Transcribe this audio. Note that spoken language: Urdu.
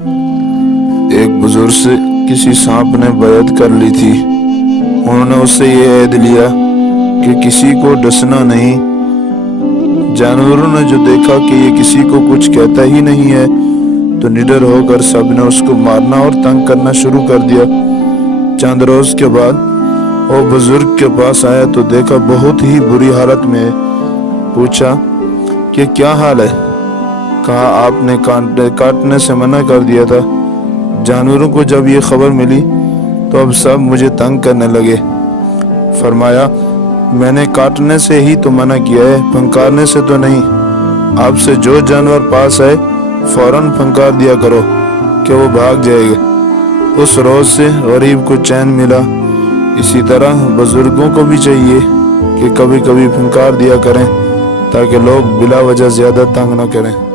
ایک بزرگ سے کسی سانپ نے بیعت کر لی تھی۔ انہوں نے اس سے یہ عہد لیا کہ کسی کو ڈسنا نہیں۔ جانوروں نے جو دیکھا کہ یہ کسی کو کچھ کہتا ہی نہیں ہے تو نڈر ہو کر سب نے اس کو مارنا اور تنگ کرنا شروع کر دیا۔ چند روز کے بعد وہ بزرگ کے پاس آیا تو دیکھا بہت ہی بری حالت میں ہے۔ پوچھا کہ کیا حال ہے؟ کہا آپ نے کاٹنے سے منع کر دیا تھا۔ جانوروں کو جب یہ خبر ملی تو اب سب مجھے تنگ کرنے لگے۔ فرمایا میں نے کاٹنے سے ہی تو منع کیا ہے، پھنکارنے سے تو نہیں۔ آپ سے جو جانور پاس آئے فوراً پھنکار دیا کرو کہ وہ بھاگ جائے گا۔ اس روز سے غریب کو چین ملا۔ اسی طرح بزرگوں کو بھی چاہیے کہ کبھی کبھی پھنکار دیا کریں تاکہ لوگ بلا وجہ زیادہ تنگ نہ کریں۔